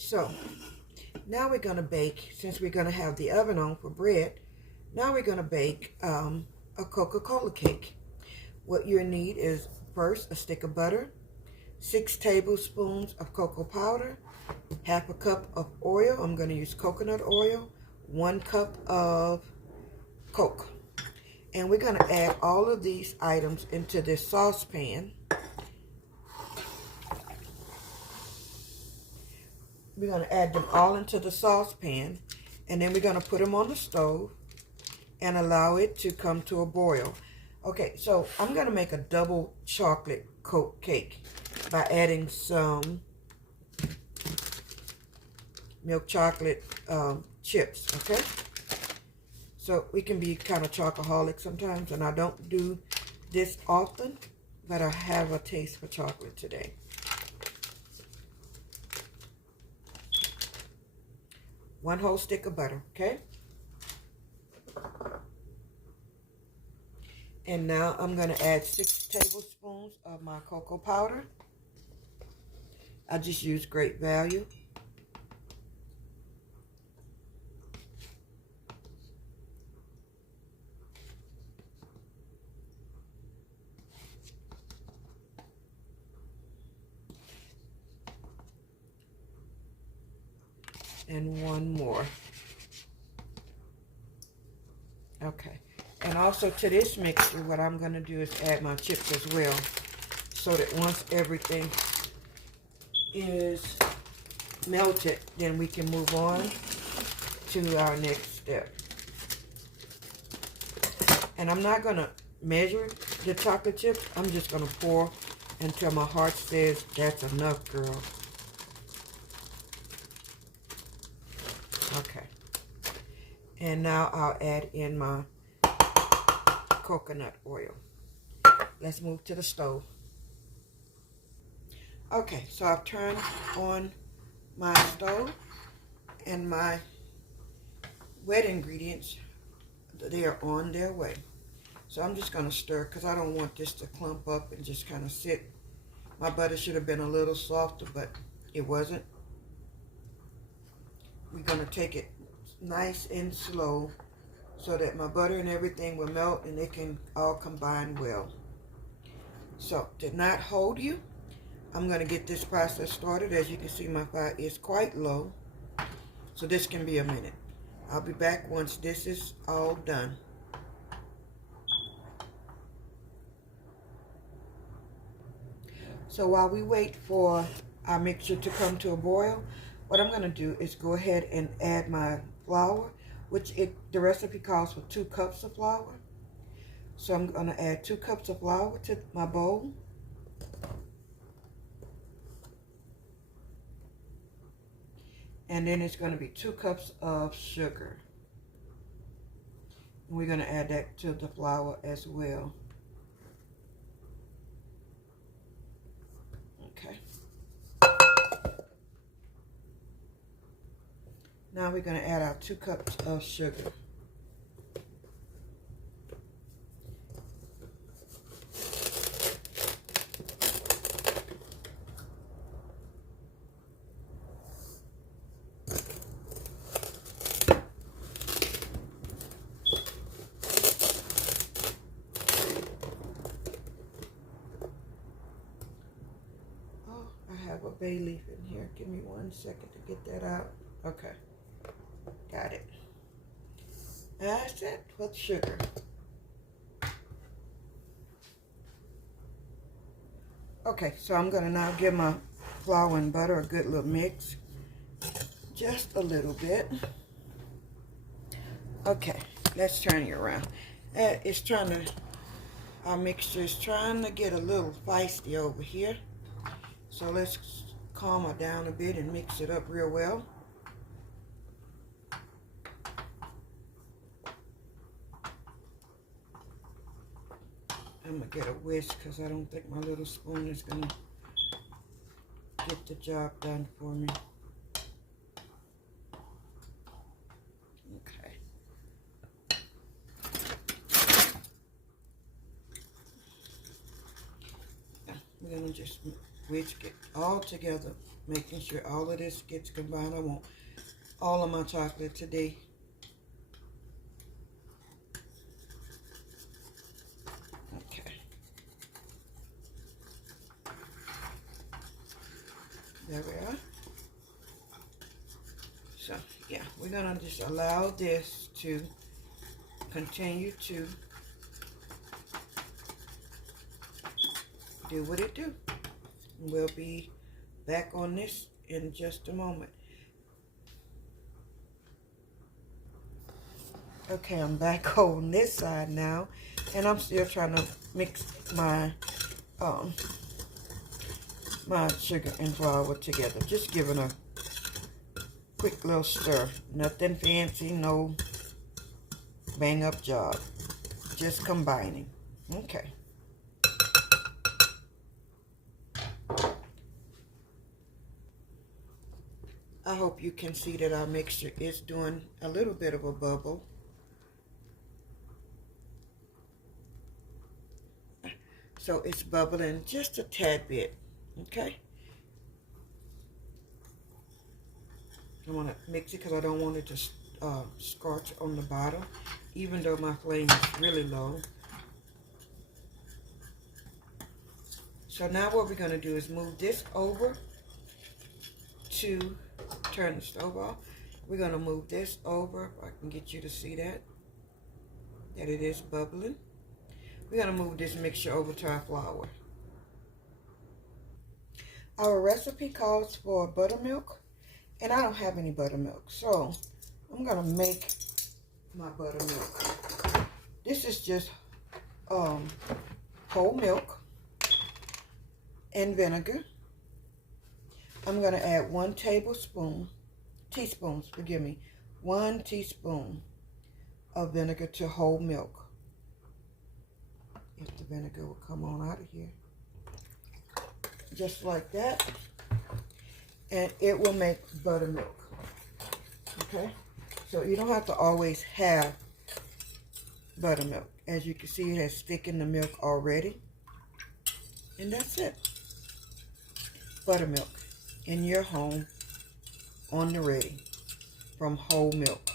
So now we're going to bake, since we're going to have the oven on for bread, now we're going to bake a Coca Cola cake. What you need is first a stick of butter, 6 tablespoons of cocoa powder, half a cup of oil. I'm going to use coconut oil, 1 cup of Coke. And we're going to add all of these items into this saucepan. We're going to add them all into the saucepan, and then we're going to put them on the stove and allow it to come to a boil. Okay, so I'm going to make a double chocolate Coke cake by adding some milk chocolate chips, okay? So we can be kind of chocoholic sometimes, and I don't do this often, but I have a taste for chocolate today. One whole stick of butter, okay? And now I'm going to add 6 tablespoons of my cocoa powder. I just use Great Value. And 1 more. Okay. And also to this mixture, what I'm going to do is add my chips as well, so that once everything is melted, then we can move on to our next step. And I'm not going to measure the chocolate chips. I'm just going to pour until my heart says that's enough, girl. Okay. And now I'll add in my coconut oil. Let's move to the stove. Okay, so I've turned on my stove, and my wet ingredients, they are on their way. So I'm just going to stir, because I don't want this to clump up and just kind of sit. My butter should have been a little softer, but it wasn't. We're going to take it nice and slow so that my butter and everything will melt and it can all combine well. So, to not hold you, I'm going to get this process started. As you can see, my fire is quite low, so this can be a minute. I'll be back once this is all done. So while we wait for our mixture to come to a boil, what I'm going to do is go ahead and add my flour, which the recipe calls for 2 cups of flour. So I'm going to add 2 cups of flour to my bowl. And then it's going to be 2 cups of sugar. And we're going to add that to the flour as well. Okay. Now we're going to add our 2 cups of sugar. Oh, I have a bay leaf in here. Give me 1 second to get that out. Okay. Got it. That's it with sugar. Okay, so I'm going to now give my flour and butter a good little mix. Just a little bit. Okay, let's turn it around. Our mixture is trying to get a little feisty over here. So let's calm her down a bit and mix it up real well. I'm going to get a whisk because I don't think my little spoon is going to get the job done for me. Okay. We're going to just whisk it all together, making sure all of this gets combined. I want all of my chocolate today. Okay. There we are. So, yeah, we're going to just allow this to continue to do what it do. We'll be back on this in just a moment. Okay, I'm back on this side now, and I'm still trying to mix my my sugar and flour together. Just giving a quick little stir. Nothing fancy, no bang up job. Just combining. Okay. I hope you can see that our mixture is doing a little bit of a bubble. So it's bubbling just a tad bit, okay? I want to mix it because I don't want it to scorch on the bottom, even though my flame is really low. So now what we're going to do is move this over to turn the stove off. We're going to move this over, if I can get you to see that it is bubbling. We're going to move this mixture over to our flour. Our recipe calls for buttermilk, and I don't have any buttermilk, so I'm going to make my buttermilk. This is just whole milk and vinegar. I'm going to add 1 teaspoon of vinegar to whole milk. If the vinegar will come on out of here. Just like that. And it will make buttermilk. Okay? So you don't have to always have buttermilk. As you can see, it has thickened the milk already. And that's it. Buttermilk in your home on the ready from whole milk.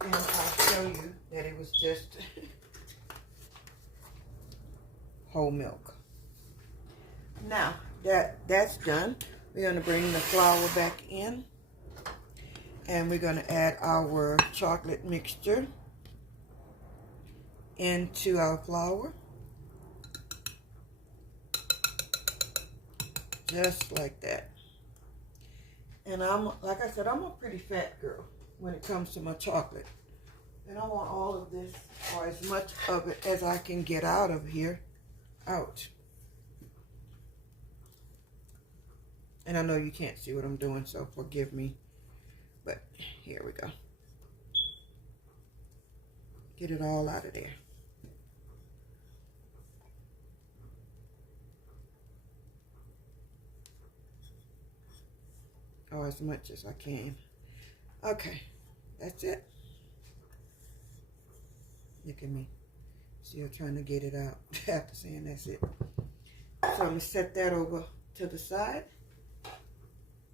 And I'll show you that it was just whole milk. Now that's done, we're going to bring the flour back in, and we're going to add our chocolate mixture into our flour. Just like that. And like I said, I'm a pretty fat girl when it comes to my chocolate. And I want all of this, or as much of it as I can get out of here, out. And I know you can't see what I'm doing, so forgive me. But here we go. Get it all out of there. Or as much as I can. Okay, that's it. Look at me. Still trying to get it out after saying that's it. So I'm going to set that over to the side.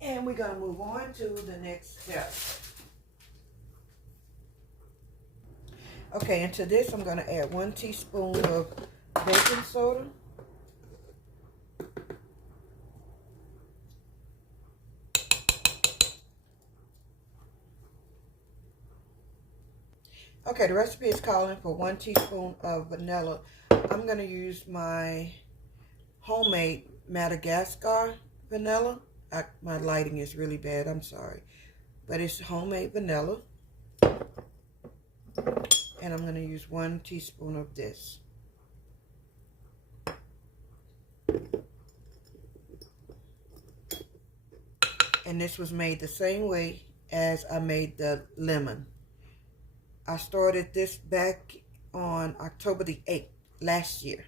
And we're going to move on to the next step. Okay, into this I'm going to add 1 teaspoon of baking soda. Okay, the recipe is calling for 1 teaspoon of vanilla. I'm going to use my homemade Madagascar vanilla. My lighting is really bad, I'm sorry. But it's homemade vanilla. And I'm going to use 1 teaspoon of this. And this was made the same way as I made the lemon. I started this back on October the 8th last year.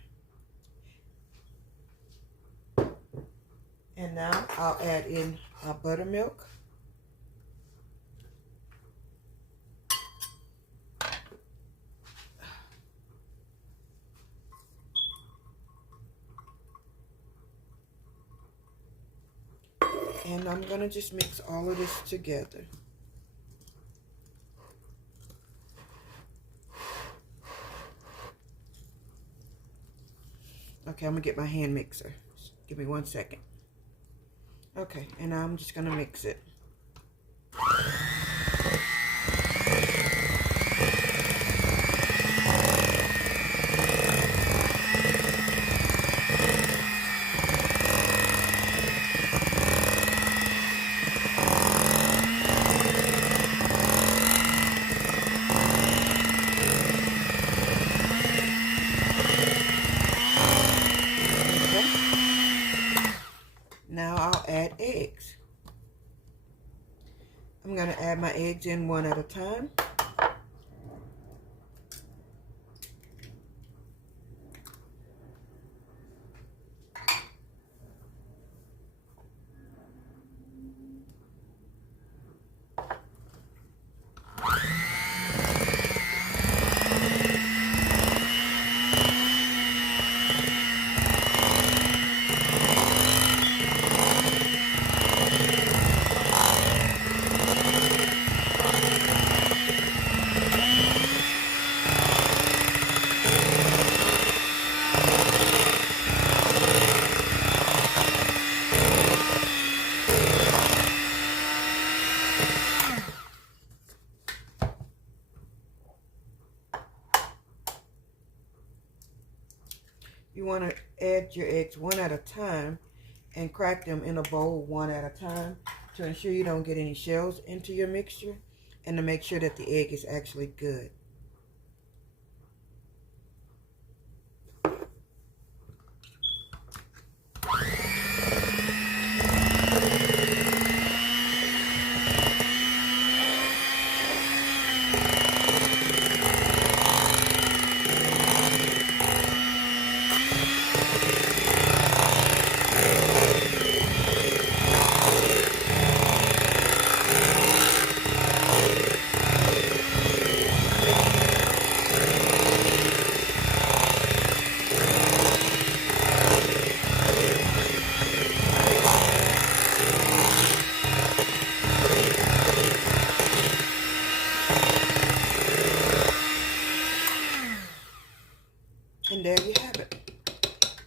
And now I'll add in our buttermilk. And I'm going to just mix all of this together. Okay, I'm going to get my hand mixer. Give me 1 second. Okay, and now I'm just going to mix it. Now I'll add eggs. I'm going to add my eggs in one at a time. You want to add your eggs one at a time and crack them in a bowl one at a time to ensure you don't get any shells into your mixture and to make sure that the egg is actually good. And there you have it.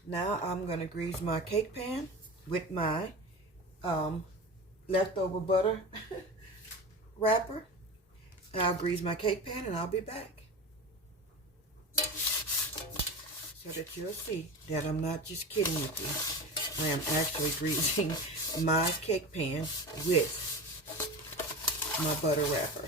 Now I'm going to grease my cake pan with my leftover butter wrapper. And I'll grease my cake pan and I'll be back. So that you'll see that I'm not just kidding with you. I am actually greasing my cake pan with my butter wrapper.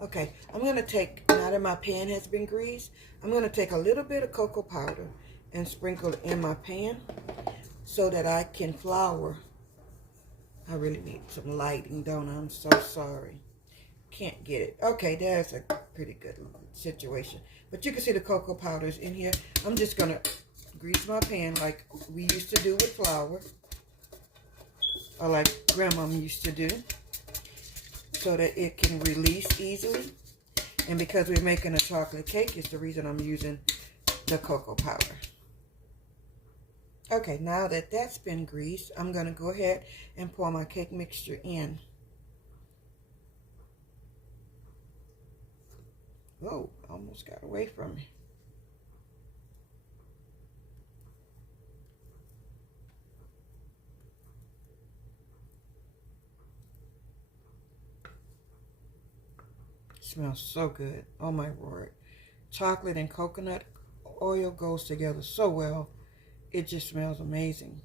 Okay, I'm going to take, now that my pan has been greased, I'm going to take a little bit of cocoa powder and sprinkle it in my pan so that I can flour. I really need some lighting, don't I? I'm so sorry. Can't get it. Okay, there's a pretty good situation. But you can see the cocoa powder's in here. I'm just going to grease my pan like we used to do with flour, or like Grandma used to do, so that it can release easily. And because we're making a chocolate cake, is the reason I'm using the cocoa powder. Okay, now that that's been greased, I'm going to go ahead and pour my cake mixture in. Whoa, almost got away from me. Smells so good. Oh my word. Chocolate and coconut oil goes together so well. It just smells amazing.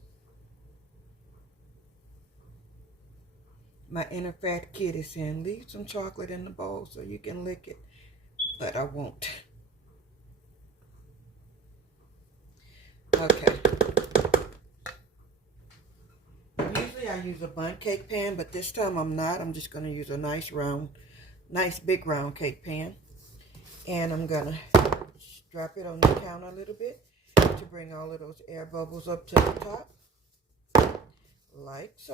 My inner fat kid is saying, leave some chocolate in the bowl so you can lick it. But I won't. Okay. Usually I use a bundt cake pan, but this time I'm not. I'm just going to use a nice big round cake pan. And I'm going to drop it on the counter a little bit to bring all of those air bubbles up to the top. Like so.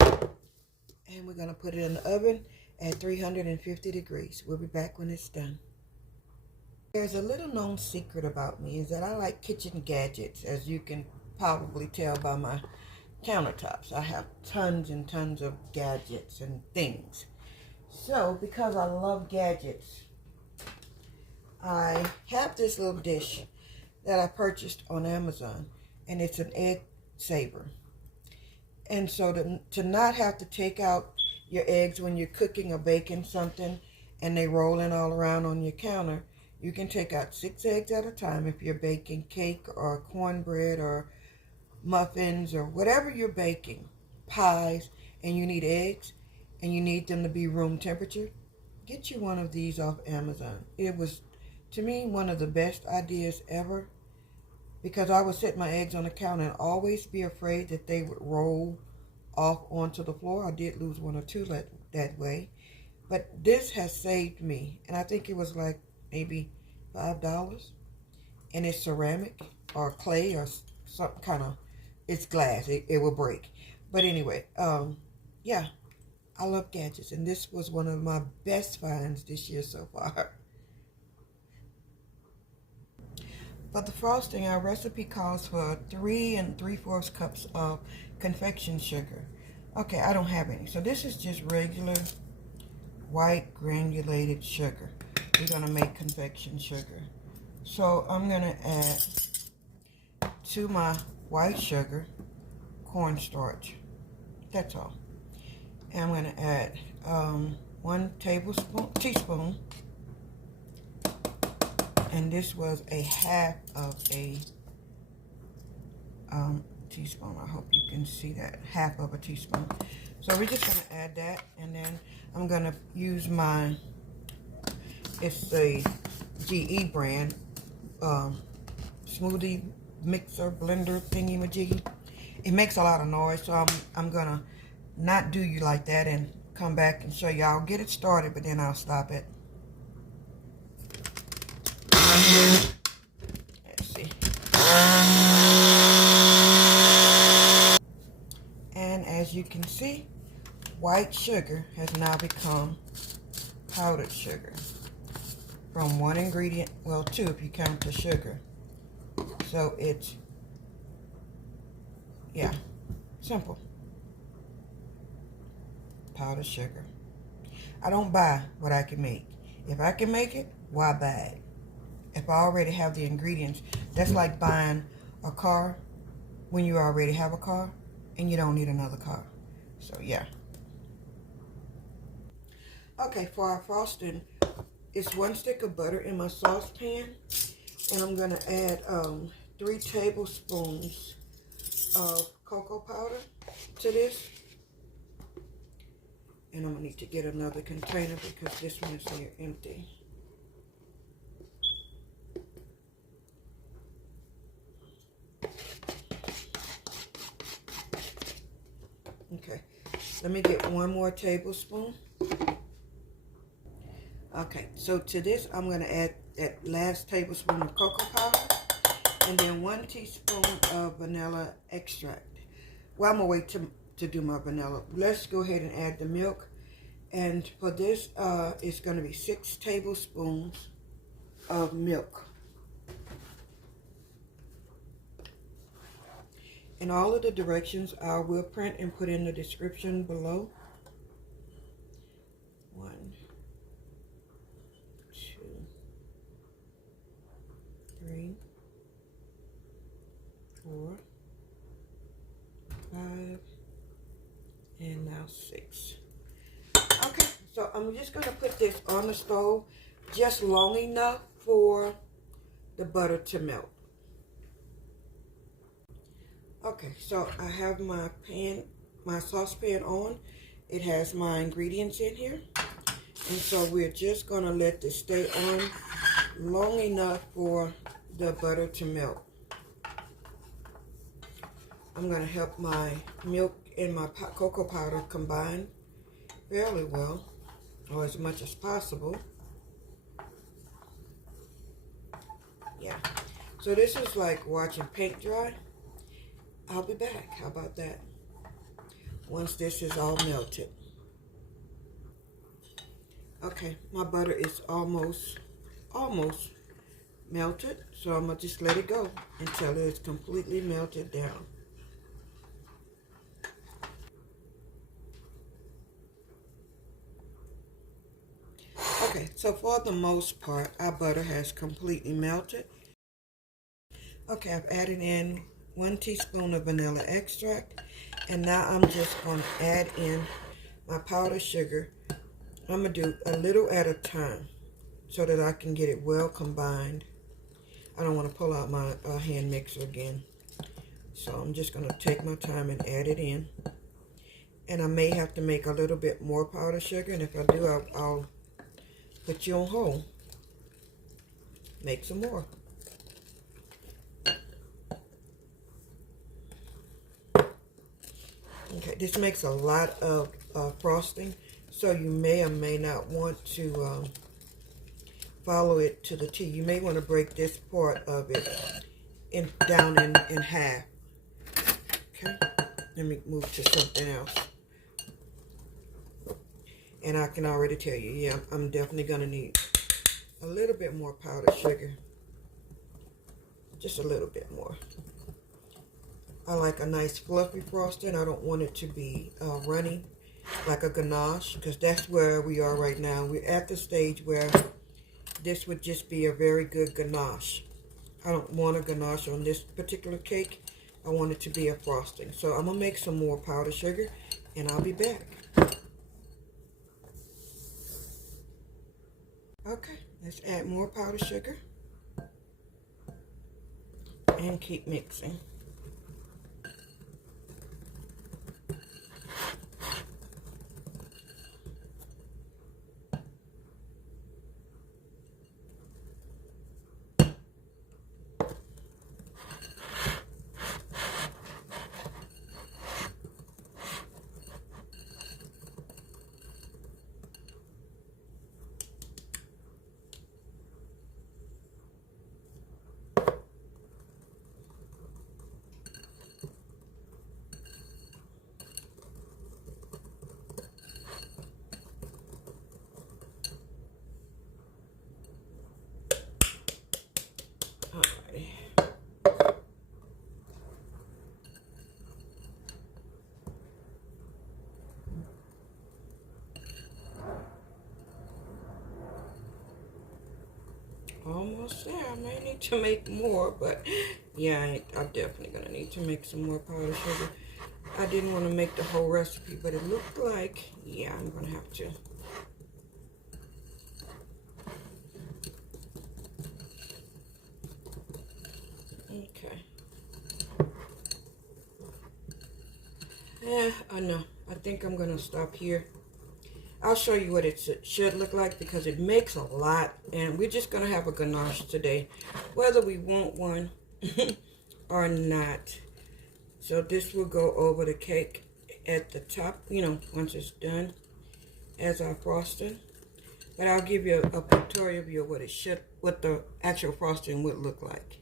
And we're going to put it in the oven at 350 degrees. We'll be back when it's done. There's a little known secret about me is that I like kitchen gadgets, as you can probably tell by my countertops. I have tons and tons of gadgets and things. So, because I love gadgets, I have this little dish that I purchased on Amazon, and it's an egg saver. And so to not have to take out your eggs when you're cooking or baking something and they rolling all around on your counter, you can take out 6 eggs at a time if you're baking cake or cornbread or muffins or whatever you're baking, pies, and you need eggs and you need them to be room temperature. Get you one of these off Amazon. It was, to me, one of the best ideas ever, because I would set my eggs on the counter and always be afraid that they would roll off onto the floor. I did lose 1 or 2 that way. But this has saved me. And I think it was like maybe $5. And it's ceramic or clay or some kind of, it's glass. It will break. But anyway, yeah, I love gadgets. And this was one of my best finds this year so far. For the frosting, our recipe calls for 3 3/4 cups of confection sugar. Okay, I don't have any. So this is just regular white granulated sugar. We're going to make confection sugar. So I'm going to add to my white sugar cornstarch. That's all. And I'm going to add 1 teaspoon. And this was a half of a teaspoon. I hope you can see that. Half of a teaspoon. So we're just going to add that. And then I'm going to use my, it's a GE brand smoothie mixer blender thingy majiggy. It makes a lot of noise. So I'm going to not do you like that and come back and show you. I'll get it started, but then I'll stop it. Let's see. And as you can see, white sugar has now become powdered sugar from 1 ingredient, well 2 if you count the sugar. So it's, yeah, simple. Powdered sugar. I don't buy what I can make. If I can make it, why buy it? If I already have the ingredients, that's like buying a car when you already have a car and you don't need another car. So yeah. Okay, for our frosting, it's 1 stick of butter in my saucepan, and I'm going to add 3 tablespoons of cocoa powder to this. And I'm going to need to get another container because this one is here empty. Okay, let me get 1 more tablespoon. Okay, so to this I'm going to add that last tablespoon of cocoa powder and then 1 teaspoon of vanilla extract. Well, I'm going to wait to do my vanilla. Let's go ahead and add the milk. And for this, it's going to be 6 tablespoons of milk. And all of the directions I will print and put in the description below. 1, 2, 3, 4, 5, and now 6. Okay, so I'm just going to put this on the stove just long enough for the butter to melt. Okay, so I have my saucepan on. It has my ingredients in here. And so we're just going to let this stay on long enough for the butter to melt. I'm going to help my milk and my cocoa powder combine fairly well, or as much as possible. Yeah. So this is like watching paint dry. I'll be back. How about that? Once this is all melted. Okay, my butter is almost melted. So I'm going to just let it go until it's completely melted down. Okay, so for the most part, our butter has completely melted. Okay, I've added in 1 teaspoon of vanilla extract. And now I'm just going to add in my powdered sugar. I'm going to do a little at a time so that I can get it well combined. I don't want to pull out my hand mixer again. So I'm just going to take my time and add it in. And I may have to make a little bit more powdered sugar. And if I do, I'll put you on hold. Make some more. Okay, this makes a lot of frosting. So you may or may not want to follow it to the T. You may want to break this part of it down in half. Okay, let me move to something else. And I can already tell you, yeah, I'm definitely going to need a little bit more powdered sugar. Just a little bit more. I like a nice fluffy frosting. I don't want it to be runny like a ganache, because that's where we are right now. We're at the stage where this would just be a very good ganache. I don't want a ganache on this particular cake. I want it to be a frosting. So I'm going to make some more powdered sugar, and I'll be back. Okay, let's add more powdered sugar and keep mixing. Almost there. I may need to make more, but yeah, I'm definitely going to need to make some more powdered sugar. I didn't want to make the whole recipe, but it looked like, yeah, I'm going to have to. Okay. Yeah, I know. I think I'm going to stop here. I'll show you what it should look like, because it makes a lot, and we're just going to have a ganache today, whether we want one or not. So this will go over the cake at the top, you know, once it's done as our frosting. But I'll give you a pictorial view of what the actual frosting would look like.